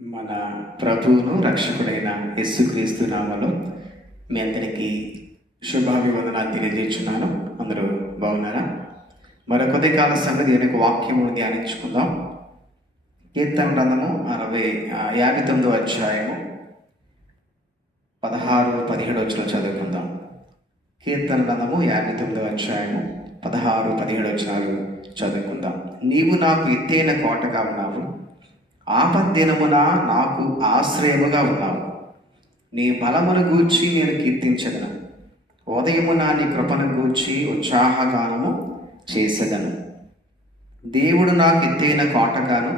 మన ప్రభువును రక్షకుడైన యేసుక్రీస్తు నామములో మీ అందరికీ శుభాభివందనాలు తెలియజేస్తున్నాను. అందరూ బాగున్నారా? మరో కొద్ది కాల సంగతి యొక్క వాక్యమును ధ్యానించుకుందాం. కీర్తన గ్రంథము 59వ అధ్యాయము 16-17 చదువుకుందాం. కీర్తన గ్రంథము 59వ అధ్యాయము 16-17 చదువుకుందాం. నీవు నాకు ఎత్తైన కోటగా ఉన్నావు, ఆపద్దినమున నాకు ఆశ్రయముగా ఉన్నావు. నీ బలమును గూర్చి నేను కీర్తించదను, ఉదయమున నీ కృపను గూర్చి ఉత్సాహగానము చేసేదను. దేవుడు నాకు ఎత్తైన కోటగాను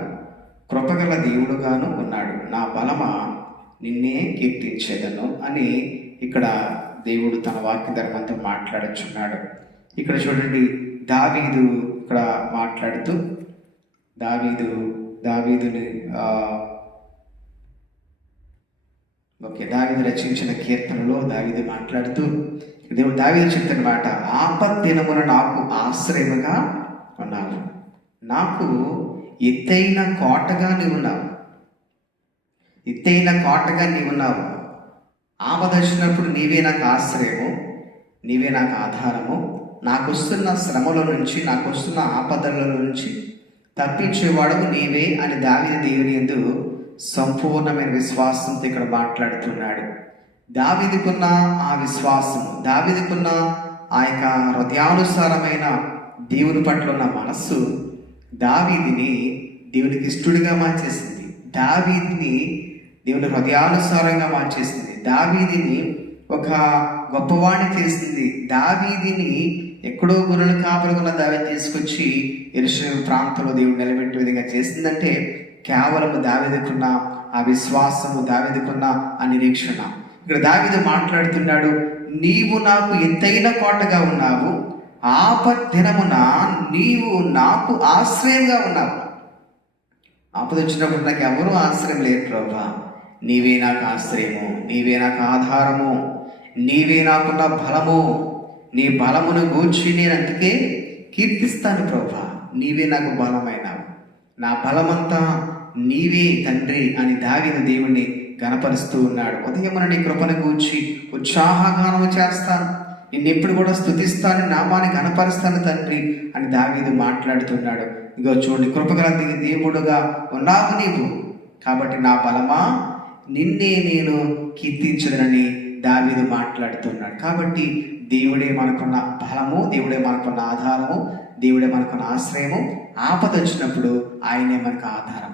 కృపగల దేవుడుగాను ఉన్నాడు. నా బలమా నిన్నే కీర్తించేదను అని ఇక్కడ దేవుడు తన వాక్య ధర్మంతో మాట్లాడుచున్నాడు. ఇక్కడ చూడండి, దావీదు ఇక్కడ మాట్లాడుతూ దావీదు రచించిన కీర్తనలో దావీదు మాట్లాడుతూ దావీదు చెప్తున్న మాట, ఆపద్దినమున నాకు ఆశ్రయముగా ఉన్నావు, నాకు ఎత్తైన కోటగా నీవున్నావు. ఎత్తైన కోటగా నీవున్నావు. ఆపద వచ్చినప్పుడు నీవే నాకు ఆశ్రయము, నీవే నాకు ఆధారము. నాకు వస్తున్న శ్రమల నుంచి, నాకు వస్తున్న ఆపదల నుంచి తప్పించేవాడు నీవే అని దావీదు దేవుని యందు సంపూర్ణమైన విశ్వాసంతో ఇక్కడ మాట్లాడుతున్నాడు. దావీదుకున్న ఆ విశ్వాసం, దావీదుకున్న ఆ యొక్క హృదయానుసారమైన దేవుని పట్ల ఉన్న మనస్సు దావీదుని దేవునికి ఇష్టడిగా మార్చేసింది. దావీదుని దేవుని హృదయానుసారంగా మార్చేసింది. దావీదుని ఒక గొప్పవాణ్ణి చేసింది. దావీదుని ఎక్కడో గొర్రెలు కాపలుకున్న దావీదు తీసుకొచ్చి యెరూషలేము ప్రాంతంలో దేవుడు నిలబెట్టే విధంగా చేసిందంటే కేవలం దావీదుకున్న ఆ విశ్వాసము, దావీదుకున్న ఆ నిరీక్షణ. ఇక్కడ దావీదు మాట్లాడుతున్నాడు, నీవు నాకు ఎత్తైన కోటగా ఉన్నావు, ఆపద్దినమున నీవు నాకు ఆశ్రయంగా ఉన్నావు. ఆపద వచ్చినప్పుడు నాకు ఎవరూ ఆశ్రయం లేదు ప్రభువా, నీవే నాకు ఆశ్రయము, నీవే నాకు ఆధారము, నీవే నాకున్న బలము. నీ బలమును గూర్చి నేను అందుకే కీర్తిస్తాను ప్రభువా, నీవే నాకు బలమైనావు, నా బలమంతా నీవే తండ్రి అని దావీదు దేవుణ్ణి గణపరుస్తూ ఉన్నాడు. ఉదయమున నీ కృపను గూర్చి ఉత్సాహగానము చేస్తాను, నిన్నెప్పుడు కూడా స్తుతిస్తాను, నామాన్ని గణపరుస్తాను తండ్రి అని దావీదు మాట్లాడుతున్నాడు. ఇగో చూడండి, కృపగల దేవుడుగా ఉన్నావు నీవు, కాబట్టి నా బలమా నిన్నే నేను కీర్తించదనని దావీదు మాట్లాడుతున్నాడు. కాబట్టి దేవుడే మనకున్న బలము, దేవుడే మనకున్న ఆధారము, దేవుడే మనకున్న ఆశ్రయము. ఆపద వచ్చినప్పుడు ఆయనే మనకు ఆధారం.